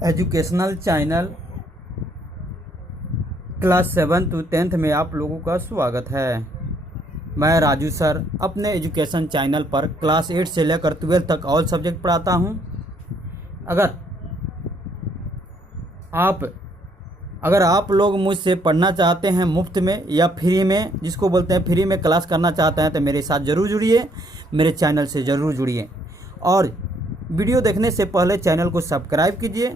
Educational channel class 7 to 10th में आप लोगों का स्वागत है। मैं राजू सर अपने एजुकेशन चैनल पर क्लास 8 से लेकर 12 तक ऑल सब्जेक्ट पढ़ाता हूं। अगर आप लोग मुझसे पढ़ना चाहते हैं मुफ्त में या फ्री में, जिसको बोलते हैं फ्री में क्लास करना चाहते हैं, तो मेरे साथ ज़रूर जुड़िए, मेरे चैनल से ज़रूर जुड़िए और वीडियो देखने से पहले चैनल को सब्सक्राइब कीजिए।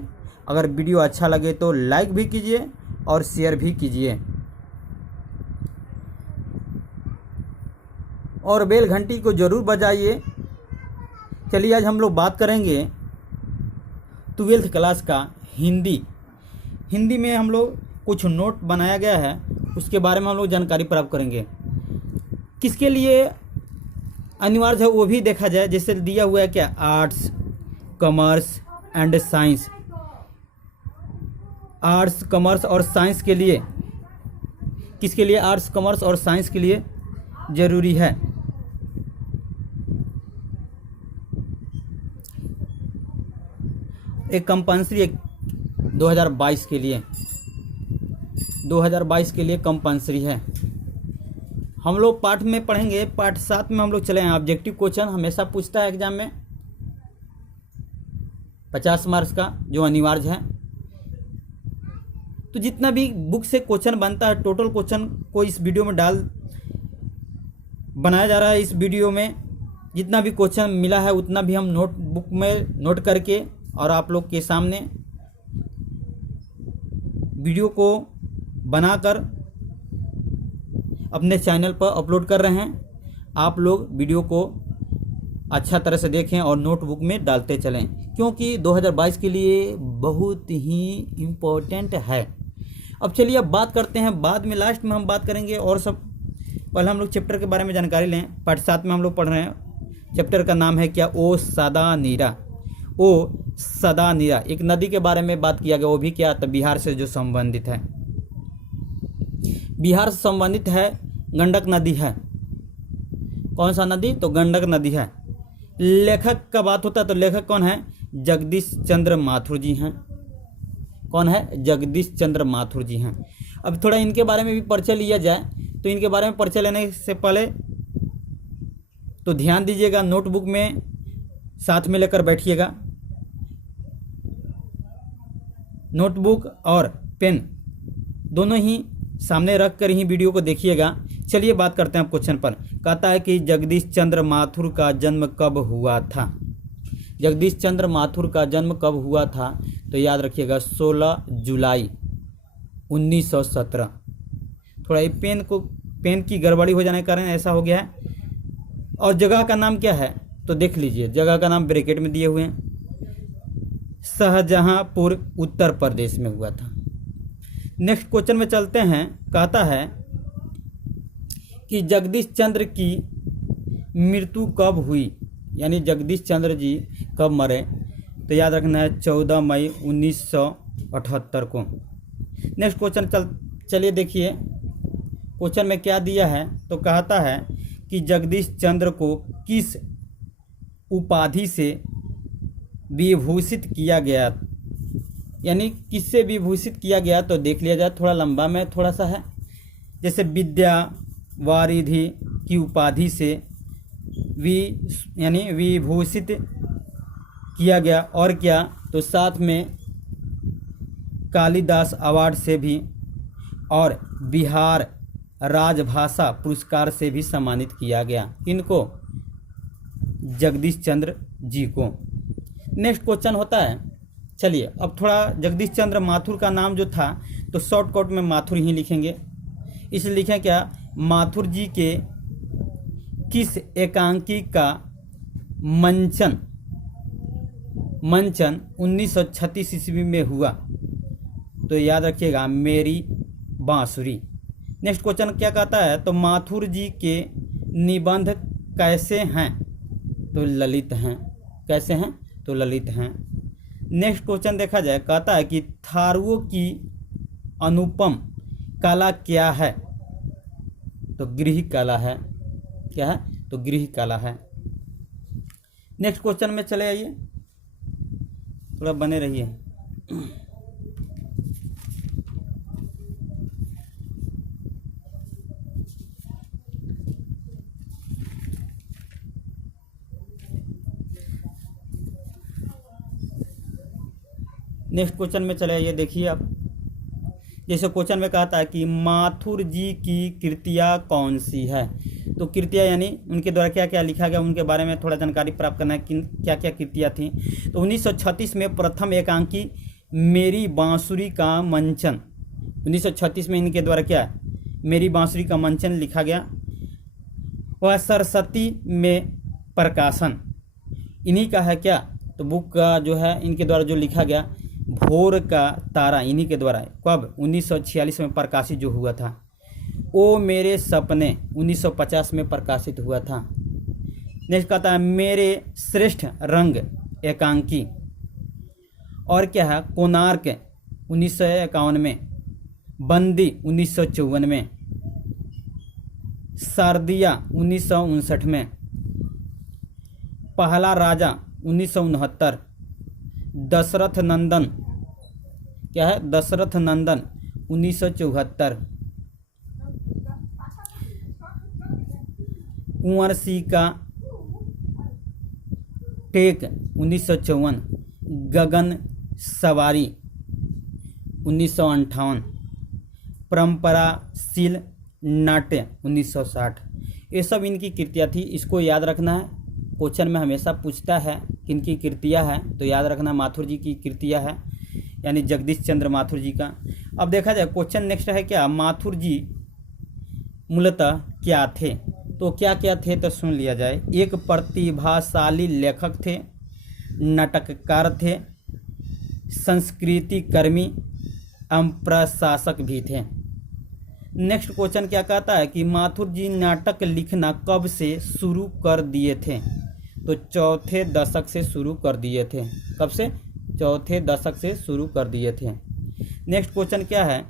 अगर वीडियो अच्छा लगे तो लाइक भी कीजिए और शेयर भी कीजिए और बेल घंटी को ज़रूर बजाइए। चलिए आज हम लोग बात करेंगे 12th क्लास का हिंदी में हम लोग कुछ नोट बनाया गया है, उसके बारे में हम लोग जानकारी प्राप्त करेंगे। किसके लिए अनिवार्य है वो भी देखा जाए। जैसे दिया हुआ है क्या, arts, commerce and science. Arts, commerce और साइंस के लिए, किसके लिए आर्ट्स, कॉमर्स और साइंस के लिए ज़रूरी है। एक कंपल्सरी 2022 के लिए कंपल्सरी है। हम लोग पार्ट में पढ़ेंगे, पार्ट 7 में हम लोग चले हैं। ऑब्जेक्टिव क्वेश्चन हमेशा पूछता है एग्जाम में 50 मार्क्स का, जो अनिवार्य है। तो जितना भी बुक से क्वेश्चन बनता है, टोटल क्वेश्चन को इस वीडियो में बनाया जा रहा है। इस वीडियो में जितना भी क्वेश्चन मिला है उतना भी हम नोटबुक में नोट करके और आप लोग के सामने वीडियो को बनाकर अपने चैनल पर अपलोड कर रहे हैं। आप लोग वीडियो को अच्छा तरह से देखें और नोटबुक में डालते चलें, क्योंकि 2022 के लिए बहुत ही इम्पोर्टेंट है। अब चलिए अब बात करते हैं, बाद में लास्ट में हम बात करेंगे और सब। पहले हम लोग चैप्टर के बारे में जानकारी लें। पार्ट 7 में हम लोग पढ़ रहे हैं। चैप्टर का नाम है क्या, ओ सदा नीरा। एक नदी के बारे में बात किया गया, वो भी क्या, तो बिहार से जो संबंधित है, बिहार से संबंधित है, गंडक नदी है। कौन सा नदी, तो गंडक नदी है। लेखक का बात होता है तो लेखक कौन है, जगदीश चंद्र माथुर जी हैं। कौन है, जगदीश चंद्र माथुर जी हैं। अब थोड़ा इनके बारे में भी परिचय लिया जाए, तो इनके बारे में परिचय लेने से पहले तो ध्यान दीजिएगा, नोटबुक में साथ में लेकर बैठिएगा। नोटबुक और पेन दोनों ही सामने रख कर ही वीडियो को देखिएगा। चलिए बात करते हैं क्वेश्चन पर। कहता है कि जगदीश चंद्र माथुर का जन्म कब हुआ था। जगदीश चंद्र माथुर का जन्म कब हुआ था, तो याद रखिएगा 16 जुलाई 1917। थोड़ा ये पेन की गड़बड़ी हो जाने के कारण ऐसा हो गया है। और जगह का नाम क्या है, तो देख लीजिए, जगह का नाम ब्रैकेट में दिए हुए हैं। शाहजहांपुर उत्तर प्रदेश में हुआ था। नेक्स्ट क्वेश्चन में चलते हैं। कहता है कि जगदीश चंद्र की मृत्यु कब हुई, यानी जगदीश चंद्र जी कब मरे, तो याद रखना है 14 मई 1978 को। नेक्स्ट क्वेश्चन चलिए देखिए क्वेश्चन में क्या दिया है। तो कहता है कि जगदीश चंद्र को किस उपाधि से विभूषित किया गया, यानी किससे विभूषित किया गया, तो देख लिया जाए। थोड़ा लंबा में थोड़ा सा है। जैसे विद्या वारिधि की उपाधि से यानी विभूषित किया गया, और क्या, तो साथ में कालिदास अवार्ड से भी और बिहार राजभाषा पुरस्कार से भी सम्मानित किया गया। इनको, जगदीश चंद्र जी को। नेक्स्ट क्वेश्चन होता है, चलिए अब थोड़ा जगदीश चंद्र माथुर का नाम जो था, तो शॉर्टकट में माथुर ही लिखेंगे। इसलिए लिखें क्या, माथुर जी के किस एकांकी का मंचन 1936 ईस्वी में हुआ, तो याद रखिएगा मेरी बांसुरी। नेक्स्ट क्वेश्चन क्या कहता है, तो माथुर जी के निबंध कैसे हैं, तो ललित हैं। कैसे हैं, तो ललित हैं। नेक्स्ट क्वेश्चन देखा जाए। कहता है कि थारुओं की अनुपम कला क्या है, तो गृह कला है। क्या है, तो गृह कला है। नेक्स्ट क्वेश्चन में चले आइए, थोड़ा बने रहिए। नेक्स्ट क्वेश्चन में चले आइए, देखिए आप। जैसे क्वेश्चन में कहता है कि माथुर जी की कृतियाँ कौन सी है। तो कृतियाँ यानी उनके द्वारा क्या क्या लिखा गया, उनके बारे में थोड़ा जानकारी प्राप्त करना है कि क्या क्या कृतियाँ थी। तो 1936 में प्रथम एकांकी मेरी बांसुरी का मंचन, 1936 में इनके द्वारा क्या मेरी बांसुरी का मंचन लिखा गया। वह सरस्वती में प्रकाशन इन्हीं का है क्या। तो बुक का जो है इनके द्वारा जो लिखा गया भोर का तारा, इन्हीं के द्वारा कब 1946 में प्रकाशित जो हुआ था। ओ मेरे सपने 1950 में प्रकाशित हुआ था। नेक्स्ट कहता है मेरे श्रेष्ठ रंग एकांकी, और क्या है कोणार्क 1951 में, बंदी 1954 में, शारदिया 1959 में, पहला राजा 1969, दशरथ नंदन क्या है दशरथ नंदन 1974, कुंवर सिंह का टेक 1954, गगन सवारी 1958, परंपराशील नाट्य 1960। ये सब इनकी कृतियाँ थी। इसको याद रखना है, क्वेश्चन में हमेशा पूछता है किनकी कृतियाँ है, तो याद रखना माथुर जी की कृतियाँ है, यानी जगदीश चंद्र माथुर जी का। अब देखा जाए क्वेश्चन नेक्स्ट है क्या, माथुर जी मूलतः क्या थे। तो क्या क्या थे तो सुन लिया जाए। एक प्रतिभाशाली लेखक थे, नाटककार थे, संस्कृति कर्मी एवं प्रशासक भी थे। नेक्स्ट क्वेश्चन क्या कहता है कि माथुर जी नाटक लिखना कब से शुरू कर दिए थे। तो चौथे दशक से शुरू कर दिए थे। कब से, चौथे दशक से शुरू कर दिए थे। नेक्स्ट क्वेश्चन क्या है,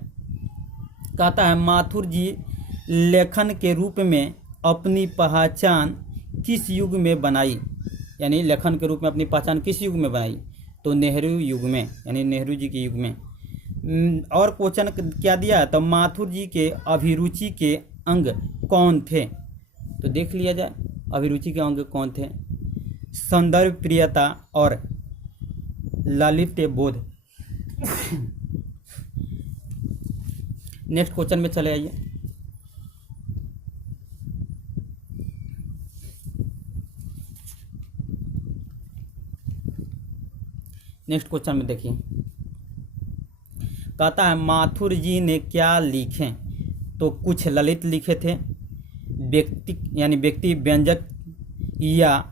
कहता है माथुर जी लेखन के रूप में अपनी पहचान किस युग में बनाई, यानी लेखन के रूप में अपनी पहचान किस युग में बनाई। तो नेहरू युग में, यानी नेहरू जी के युग में। और क्वेश्चन क्या दिया है, तो माथुर जी के अभिरुचि के अंग कौन थे। तो देख लिया जाए अभिरुचि के अंग कौन थे। सौंदर्य प्रियता और लालित्य बोध। नेक्स्ट क्वेश्चन में चले आइए। नेक्स्ट क्वेश्चन में देखिए, कहता है माथुर जी ने क्या लिखे। तो कुछ ललित लिखे थे, व्यक्ति यानी व्यक्ति व्यंजक या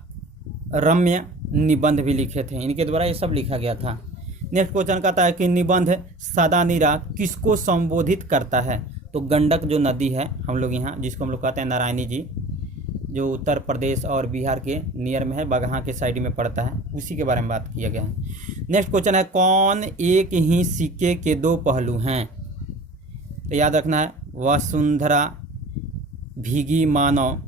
रम्य निबंध भी लिखे थे, इनके द्वारा ये सब लिखा गया था। नेक्स्ट क्वेश्चन कहता है कि निबंध सदानीरा किसको संबोधित करता है। तो गंडक जो नदी है हम लोग यहाँ, जिसको हम लोग कहते हैं नारायणी जी, जो उत्तर प्रदेश और बिहार के नियर में है, बगहा के साइड में पड़ता है, उसी के बारे में बात किया गया है। नेक्स्ट क्वेश्चन है कौन एक ही सिक्के के दो पहलू हैं। तो याद रखना है वसुंधरा भीगी मानव,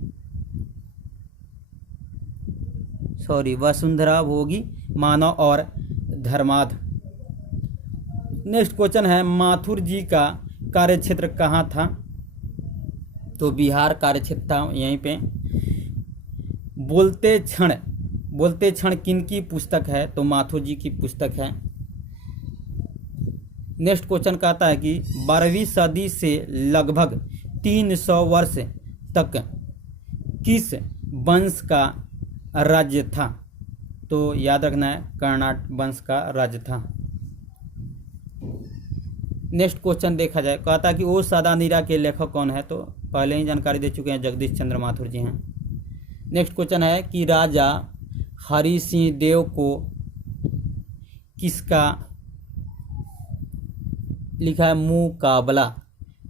वसुंधरा भोगी मानव और धर्माध। नेक्स्ट क्वेश्चन है माथुर जी का कार्यक्षेत्र कहाँ था। तो बिहार कार्यक्षेत्र था यहीं पे। बोलते क्षण किनकी पुस्तक है। तो माथुर जी की पुस्तक है। नेक्स्ट क्वेश्चन कहता है कि 12वीं सदी से लगभग 300 वर्ष तक किस वंश का राज्य था। तो याद रखना है कर्नाट वंश का राज्य था। नेक्स्ट क्वेश्चन देखा जाए, कहता है कि ओ सदानीरा के लेखक कौन है। तो पहले ही जानकारी दे चुके हैं, जगदीश चंद्र माथुर जी हैं। नेक्स्ट क्वेश्चन है कि राजा हरि सिंह देव को किसका लिखा है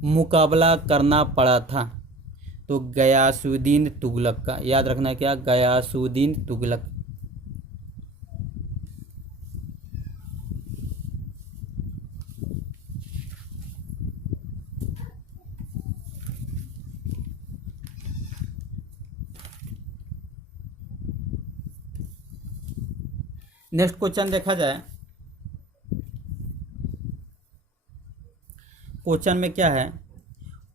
मुकाबला करना पड़ा था। तो गयासुद्दीन तुगलक का। याद रखना है क्या, गयासुद्दीन तुगलक। नेक्स्ट क्वेश्चन देखा जाए, क्वेश्चन में क्या है,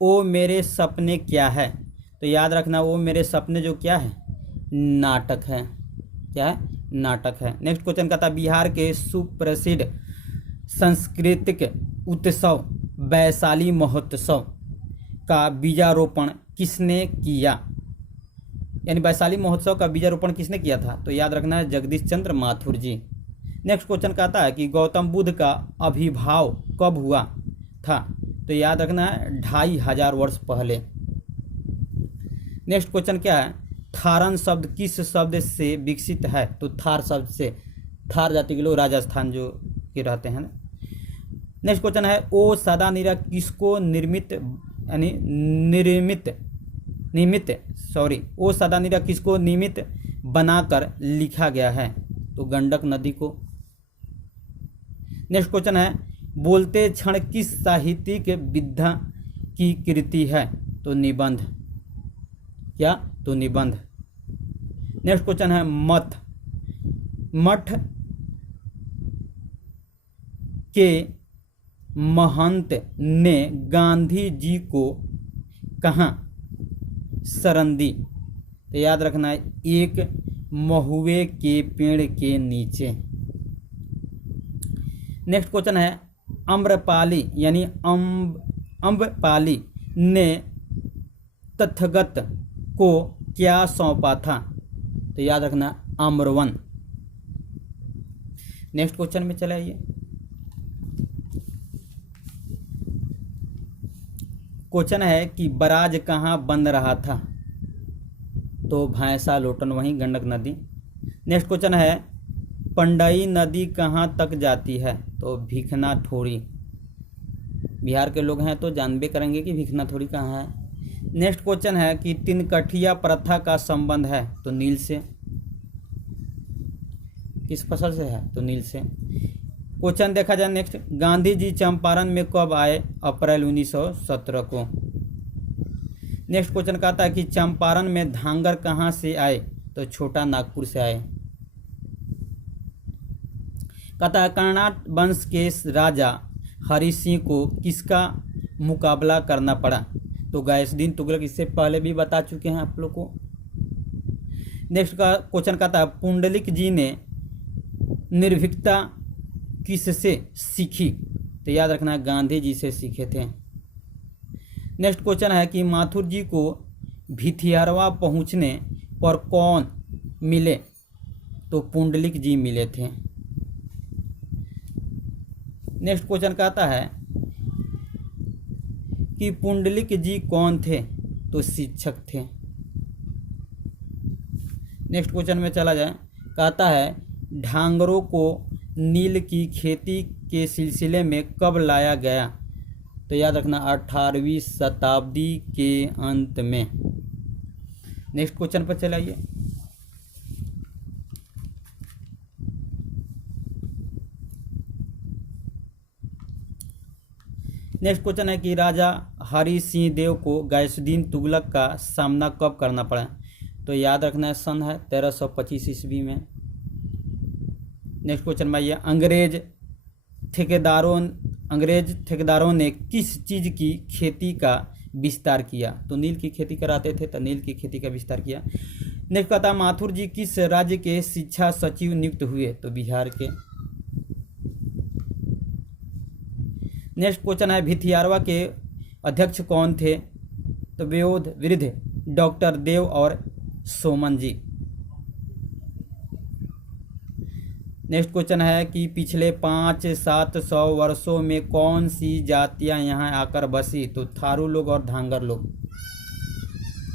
ओ मेरे सपने क्या है। तो याद रखना ओ मेरे सपने जो क्या है, नाटक है। क्या है, नाटक है। नेक्स्ट क्वेश्चन का था बिहार के सुप्रसिद्ध सांस्कृतिक उत्सव वैशाली महोत्सव का बीजारोपण किसने किया। यानी वैशाली महोत्सव का बीजारोपण किसने किया था। तो याद रखना है जगदीश चंद्र माथुर जी। नेक्स्ट क्वेश्चन का आता है कि गौतम बुद्ध का आविर्भाव कब हुआ था। तो याद रखना है 2500 वर्ष पहले। नेक्स्ट क्वेश्चन क्या है, थारन शब्द किस शब्द से विकसित है। तो थार शब्द से, थार जाति के लोग राजस्थान जो के रहते हैं ना। नेक्स्ट क्वेश्चन है ओ सदा निरा किसको निर्मित यानी ओ सदा निरा किसको निमित्त बनाकर लिखा गया है। तो गंडक नदी को। नेक्स्ट क्वेश्चन है बोलते क्षण किस साहित्यिक विधा की कृति है। तो निबंध। क्या, तो निबंध। नेक्स्ट क्वेश्चन है मठ के महंत ने गांधी जी को कहाँ शरण दी। तो याद रखना है एक महुए के पेड़ के नीचे। नेक्स्ट क्वेश्चन है अम्रपाली यानी अम्बपाली ने तथागत को क्या सौंपा था। तो याद रखना आम्रवन। नेक्स्ट क्वेश्चन में चले आइए। क्वेश्चन है कि बराज कहाँ बन रहा था। तो भैंसा लोटन वहीं गंडक नदी। नेक्स्ट क्वेश्चन है पंडई नदी कहाँ तक जाती है। तो भिखना ठोड़ी। बिहार के लोग हैं तो जानबे करेंगे कि भिखना ठोड़ी कहाँ है। नेक्स्ट क्वेश्चन है कि तिनकठिया प्रथा का संबंध है। तो नील से। किस फसल से है। तो नील से। क्वेश्चन देखा जाए नेक्स्ट, गांधी जी चंपारण में कब आए। अप्रैल 1917 को। नेक्स्ट क्वेश्चन कहता है कि चंपारण में धांगर कहाँ से आए। तो छोटा नागपुर से आए। कहता है कर्नाट वंश के राजा हरि सिंह को किसका मुकाबला करना पड़ा। तो गैसुद्दीन तुगलक, इससे पहले भी बता चुके हैं आप लोग को। नेक्स्ट का क्वेश्चन कहता है पुंडलिक जी ने निर्भीकता किससे सीखी। तो याद रखना है गांधी जी से सीखे थे। नेक्स्ट क्वेश्चन है कि माथुर जी को भिथियारवा पहुंचने पर कौन मिले। तो पुंडलिक जी मिले थे। नेक्स्ट क्वेश्चन कहता है कि पुंडलिक जी कौन थे। तो शिक्षक थे। नेक्स्ट क्वेश्चन में चला जाए, कहता है ढांगरों को नील की खेती के सिलसिले में कब लाया गया। तो याद रखना 18वीं शताब्दी के अंत में। नेक्स्ट क्वेश्चन पर चलाइए। नेक्स्ट क्वेश्चन है कि राजा हरि सिंह देव को गैसुद्दीन तुगलक का सामना कब करना पड़ा। तो याद रखना है सन है 1325 ईस्वी में। नेक्स्ट क्वेश्चन में आइए, अंग्रेज ठेकेदारों ने किस चीज़ की खेती का विस्तार किया। तो नील की खेती कराते थे तो नील की खेती का विस्तार किया। नेक्स्ट कहता माथुर जी किस राज्य के शिक्षा सचिव नियुक्त हुए। तो बिहार के। नेक्स्ट क्वेश्चन है भिथियारवा के अध्यक्ष कौन थे। तो वृद्ध डॉक्टर देव और सोमन जी। नेक्स्ट क्वेश्चन है कि पिछले 500-700 वर्षों में कौन सी जातियां यहाँ आकर बसी। तो थारू लोग और धांगर लोग।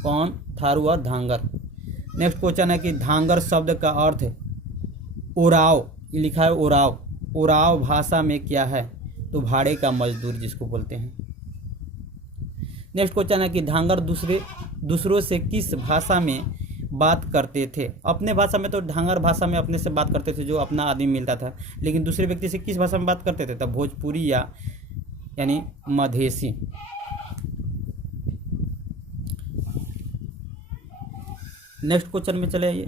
कौन, थारू और धांगर। नेक्स्ट क्वेश्चन है कि धांगर शब्द का अर्थ ओराव, ये लिखा है ओराव। ओराव भाषा में क्या है। तो भाड़े का मजदूर जिसको बोलते हैं। नेक्स्ट क्वेश्चन है कि धांगर दूसरों से किस भाषा में बात करते थे। अपने भाषा में तो ढांगर भाषा में अपने से बात करते थे जो अपना आदमी मिलता था, लेकिन दूसरे व्यक्ति से किस भाषा में बात करते थे। तब भोजपुरी यानी मधेसी। नेक्स्ट क्वेश्चन में चले आइए।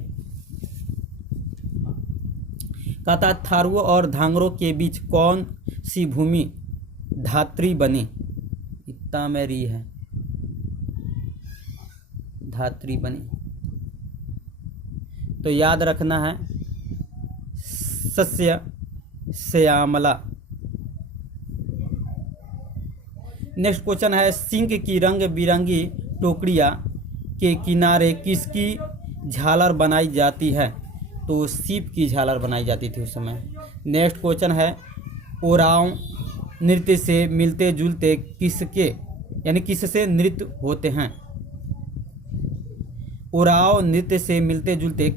कहता थारुओं और धांगरों के बीच कौन सी भूमि धात्री बनी। ता में री है, धात्री बनी। तो याद रखना है सस्य श्यामला। नेक्स्ट क्वेश्चन है सिंक की रंग बिरंगी टोकरियाँ के किनारे किसकी झालर बनाई जाती है? तो सीप की झालर बनाई जाती थी उस समय। नेक्स्ट क्वेश्चन है ओराव नृत्य से मिलते जुलते किसके यानी किससे नृत्य होते हैं? ओराव नृत्य से मिलते जुलते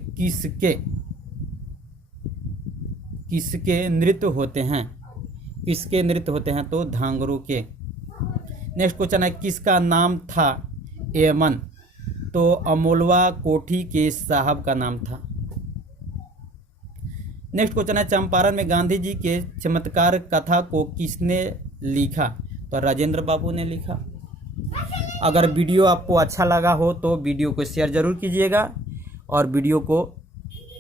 किसके नृत्य होते हैं? किसके नृत्य होते हैं? तो धांगरों के। नेक्स्ट क्वेश्चन है किसका नाम था एमन? तो अमोलवा कोठी के साहब का नाम था। नेक्स्ट क्वेश्चन है चंपारण में गांधी जी के चमत्कार कथा को किसने लिखा? तो राजेंद्र बाबू ने लिखा। अगर वीडियो आपको अच्छा लगा हो तो वीडियो को शेयर जरूर कीजिएगा और वीडियो को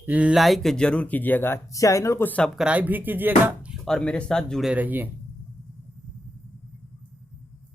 लाइक जरूर कीजिएगा। चैनल को सब्सक्राइब भी कीजिएगा और मेरे साथ जुड़े रहिए।